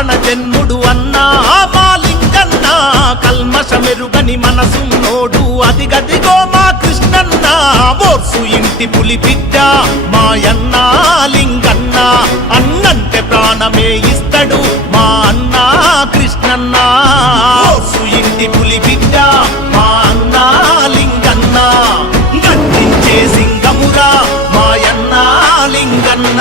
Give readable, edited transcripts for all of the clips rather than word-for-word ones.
కారణ జన్ముడు అన్నా మా లింగన్న కల్మషమెరుగని మనసున్నోడు అదిగదిగో మా కృష్ణన్న బోర్సు ఇంటి పులి బిడ్డ మాయన్న లింగన్న అన్నంటే ప్రాణమే ఇస్తడు మా అన్న కృష్ణన్న బోర్సు ఇంటి పులి బిడ్డ మా అన్న లింగన్న గర్జించే సింగమురా మాయన్న లింగన్న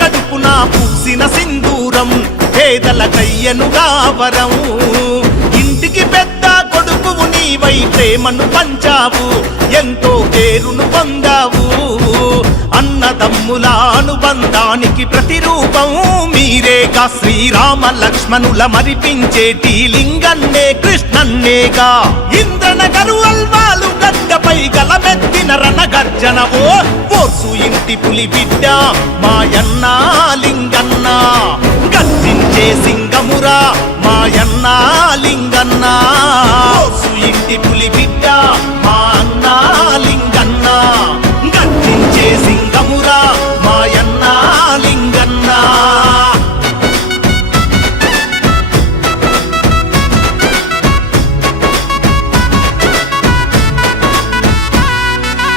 కడుపున పూసిన సింధూరం పేదల కయ్యనుగా వరం ఇంటికి పెద్ద కొడుకువు నీవై ప్రేమను పంచావు ఎంతో పేరును పొందావు అన్నదమ్ముల అనుబంధానికి ప్రతిరూపం మీరేగా శ్రీరామ లక్ష్మణుల మరిపించేటి లింగన్నే కృష్ణన్నేగా ఇంద్రనగరు అల్వాలు గడ్డపై గలమెత్తిన రణగర్జనవో బోర్సు ఇంటి పులి బిడ్డ మాయన్న లింగన్న గర్జించే సింగమురా మాయన్న లింగన్న బోర్సు ఇంటి పులి బిడ్డ మా అన్న లింగన్న గర్జించే సింగమురా మాయన్న లింగన్న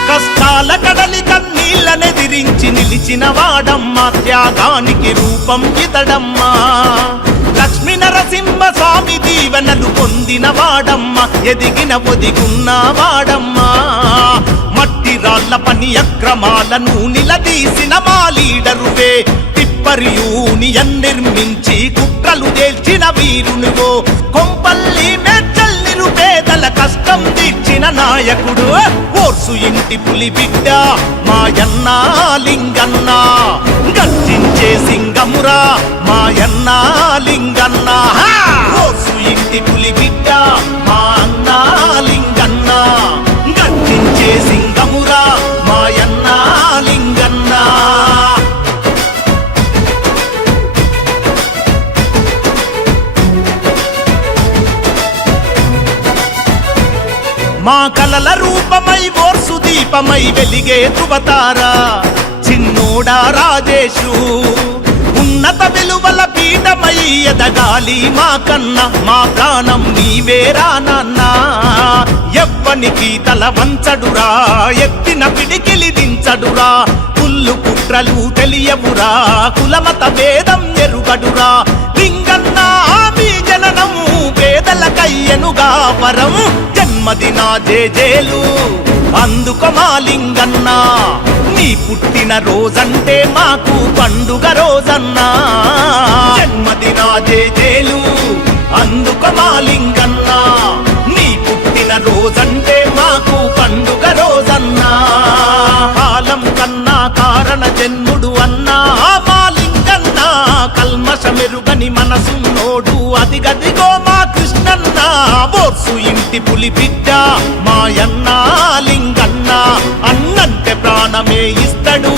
కష్టాల కడలి కన్నీళ్ళనెదిరించి నిలిచిన వాడమ్మ త్యాగానికి రూపం ఇతడమ్మా లక్ష్మీ నరసింహ స్వామి దీవెనలు పొందిన వాడమ్మ ఎదిగిన ఒదిగున్న వాడమ్మా మట్టి రాళ్ల పని అక్రమాలను నిలదీసిన మా లీడరువే తిప్పరి యూనియన్ నిర్మించి కుట్రలు తేల్చిన వీరునివో కొంపల్లి మేడ్చల్ నిరుపేదల కష్టం తీర్చిన నాయకుడు బోర్సు ఇంటి పులి బిడ్డ మాయన్న లింగన్న గర్జించే సింగమురా మాయన్న లింగన్న బోర్సు ఇంటి పులి బిడ్డ మా అన్న లింగన్న గర్జించే సింగమురా మాయన్న లింగన్న మా కలల రూపమై బోర్సు దీపమై వెలిగే ధృవతారా చిన్నోడా రాజేషు ఉన్నత విలువల పీఠమై ఎదగాలి మా కన్న మా ప్రాణం నీవేరా నాన్న ఎవ్వనికి తల వంచడురా ఎత్తిన పిడికిలి దించడురా కుళ్ళు కుట్రలు తెలియవురా కులమత భేదం ఎరుగడురా లింగన్న మీ జననము పేదల కయ్యనుగా వరం జన్మదిన జేజేలు అందుకో మా లింగన్న నీ పుట్టిన రోజంటే మాకు పండుగ రోజన్నా జన్మదిన జేజేలు అందుకో మా లింగన్న నీ పుట్టిన రోజంటే మాకు పండుగ రోజన్నా కాలం కన్నా కారణ జన్ముడు అన్నా మా లింగన్న కల్మషమెరుగని మనసున్నోడు అదిగదిగో మా కృష్ణన్న బోర్సు ఇంటి పులి బిడ్డ మాయన్న లింగన్న అన్నంటే ప్రాణమే ఇస్తడు